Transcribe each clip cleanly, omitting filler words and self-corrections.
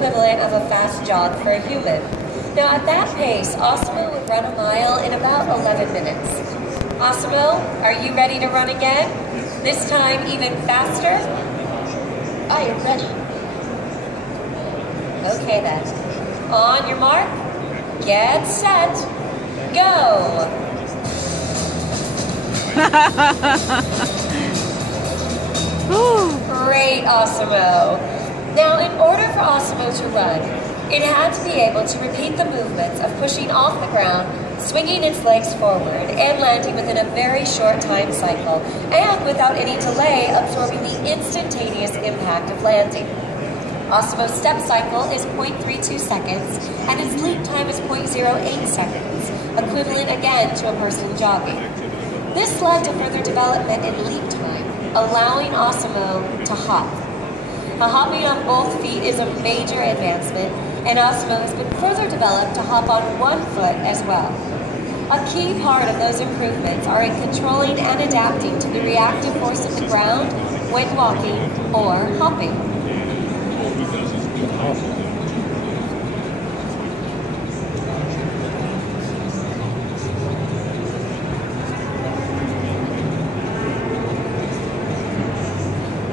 equivalent of a fast jog for a human. Now at that pace, Osmo would run a mile in about 11 minutes. Osmo, are you ready to run again? This time even faster? I am ready. Okay then. On your mark, get set, go! Great, Osmo. Now, in order for Osmo to run, it had to be able to repeat the movements of pushing off the ground, swinging its legs forward, and landing within a very short time cycle, and without any delay absorbing the instantaneous impact of landing. Osmo's step cycle is 0.32 seconds, and its leap time is 0.08 seconds, equivalent again to a person jogging. This led to further development in leap time, allowing Osmo to hop. Hopping on both feet is a major advancement, and Osmo has been further developed to hop on one foot as well. A key part of those improvements are in controlling and adapting to the reactive force of the ground when walking or hopping.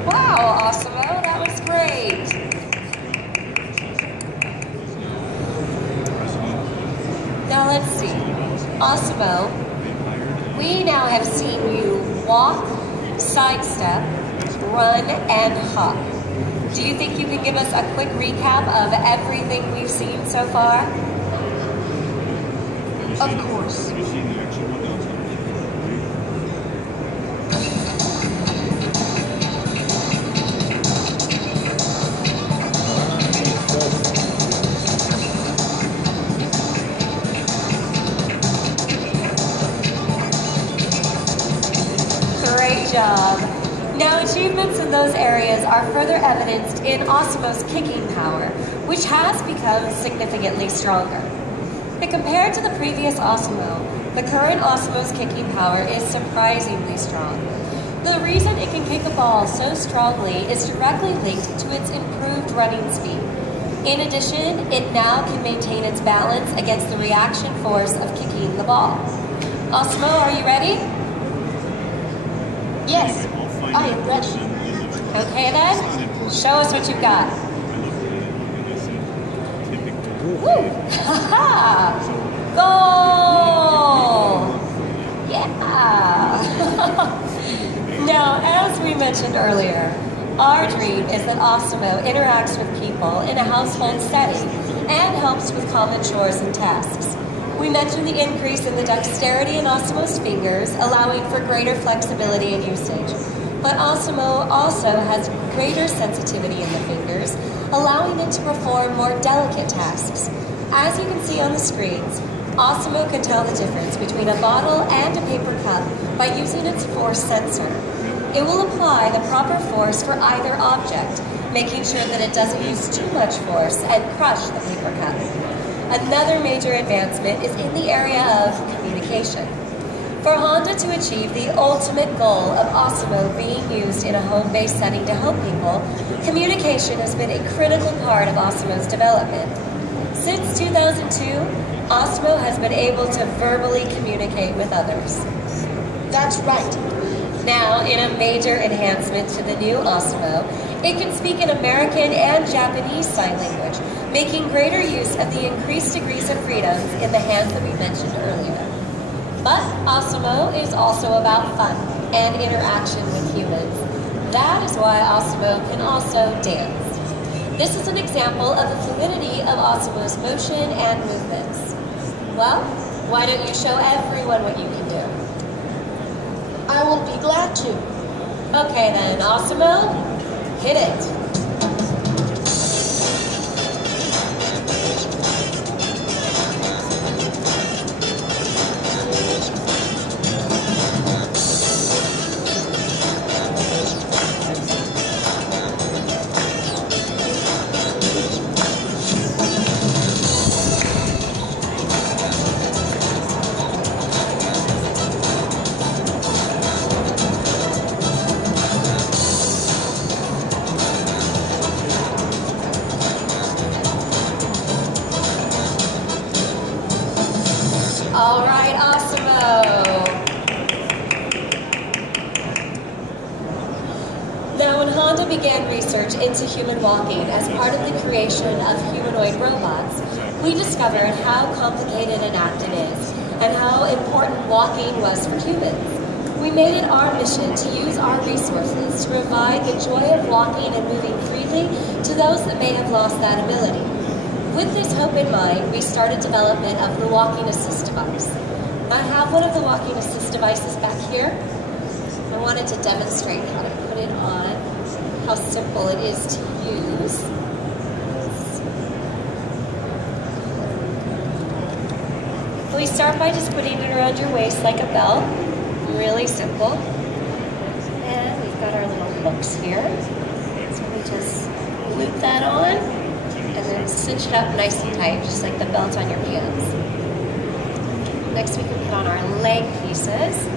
Wow, Osmo, that was great. Now let's see. Osmo, we now have seen you walk, sidestep, run, and hop. Do you think you can give us a quick recap of everything we've seen so far? Of course. Great job. Now, achievements in those areas are further evidenced in Osmo's kicking power, which has become significantly stronger. But compared to the previous Osmo, the current Osmo's kicking power is surprisingly strong. The reason it can kick a ball so strongly is directly linked to its improved running speed. In addition, it now can maintain its balance against the reaction force of kicking the ball. Osmo, are you ready? Yes, I am ready. Okay then, show us what you've got. Woo! Ha-ha! Goal! Yeah! Now, as we mentioned earlier, our dream is that Osmo interacts with people in a household setting and helps with common chores and tasks. We mentioned the increase in the dexterity in Osmo's fingers, allowing for greater flexibility and usage. But Osmo also has greater sensitivity in the fingers, allowing it to perform more delicate tasks. As you can see on the screens, Osmo can tell the difference between a bottle and a paper cup by using its force sensor. It will apply the proper force for either object, making sure that it doesn't use too much force and crush the paper cup. Another major advancement is in the area of communication. For Honda to achieve the ultimate goal of Osmo being used in a home-based setting to help people, communication has been a critical part of Osmo's development. Since 2002, Osmo has been able to verbally communicate with others. That's right. Now, in a major enhancement to the new Osmo, it can speak in American and Japanese Sign Language, making greater use of the increased degrees of freedoms in the hands that we mentioned earlier. But Osmo is also about fun and interaction with humans. That is why Osmo can also dance. This is an example of the fluidity of Osmo's motion and movements. Well, why don't you show everyone what you can do? I will be glad to. Okay then, Osmo, hit it. began research into human walking as part of the creation of humanoid robots, we discovered how complicated an act it is and how important walking was for humans. We made it our mission to use our resources to provide the joy of walking and moving freely to those that may have lost that ability. With this hope in mind, we started development of the walking assist device. I have one of the walking assist devices back here. I wanted to demonstrate how to put it on, how simple it is to use. We start by just putting it around your waist like a belt. Really simple. And we've got our little hooks here. So we just loop that on and then cinch it up nice and tight, just like the belt on your pants. Next we can put on our leg pieces.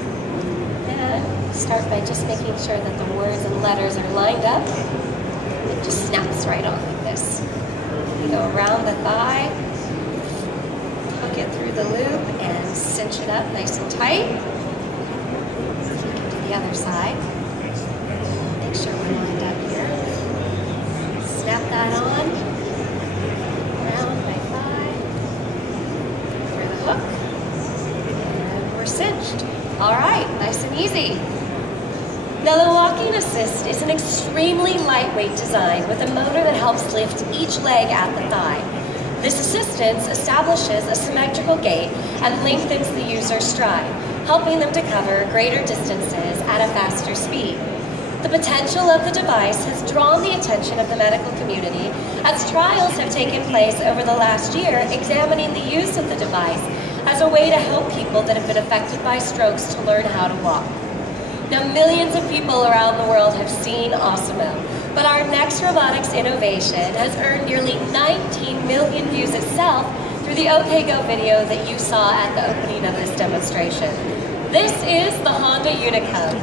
And start by just making sure that the words and letters are lined up. It just snaps right on like this. We go around the thigh, hook it through the loop, and cinch it up nice and tight. The other side. Make sure we're lined up here. Snap that on. Around my thigh. For the hook. And we're cinched. All right, nice and easy. Now the walking assist is an extremely lightweight design with a motor that helps lift each leg at the thigh. This assistance establishes a symmetrical gait and lengthens the user's stride, helping them to cover greater distances at a faster speed. The potential of the device has drawn the attention of the medical community as trials have taken place over the last year examining the use of the device as a way to help people that have been affected by strokes to learn how to walk. Now, millions of people around the world have seen Osimo, but our next robotics innovation has earned nearly 19 million views itself through the OK Go video that you saw at the opening of this demonstration. This is the Honda Unicub.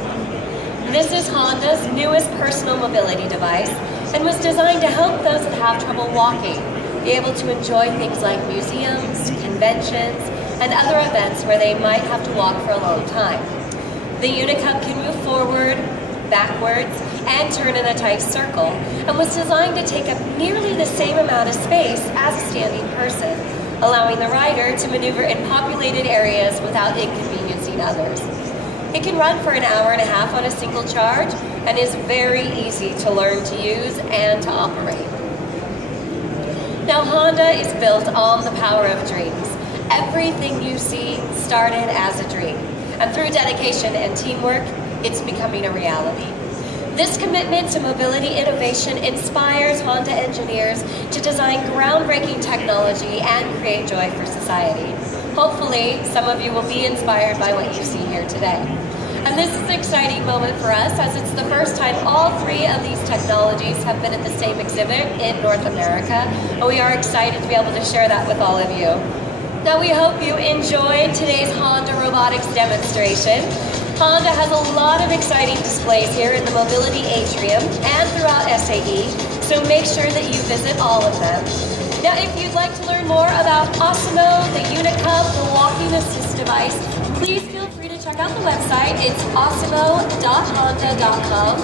This is Honda's newest personal mobility device and was designed to help those that have trouble walking be able to enjoy things like museums, conventions, and other events where they might have to walk for a long time. The Unicub can move forward, backwards, and turn in a tight circle, and was designed to take up nearly the same amount of space as a standing person, allowing the rider to maneuver in populated areas without inconveniencing others. It can run for an hour and a half on a single charge and is very easy to learn to use and to operate. Now, Honda is built on the power of dreams. Everything you see started as a dream, and through dedication and teamwork, it's becoming a reality. This commitment to mobility innovation inspires Honda engineers to design groundbreaking technology and create joy for society. Hopefully, some of you will be inspired by what you see here today. And this is an exciting moment for us as it's the first time all three of these technologies have been at the same exhibit in North America, and we are excited to be able to share that with all of you. Now, we hope you enjoyed today's Honda robotics demonstration. Honda has a lot of exciting displays here in the Mobility Atrium and throughout SAE, so make sure that you visit all of them. Now, if you'd like to learn more about Osimo, the Unicub, the walking assist device, please feel free to check out the website. It's osimo.honda.com.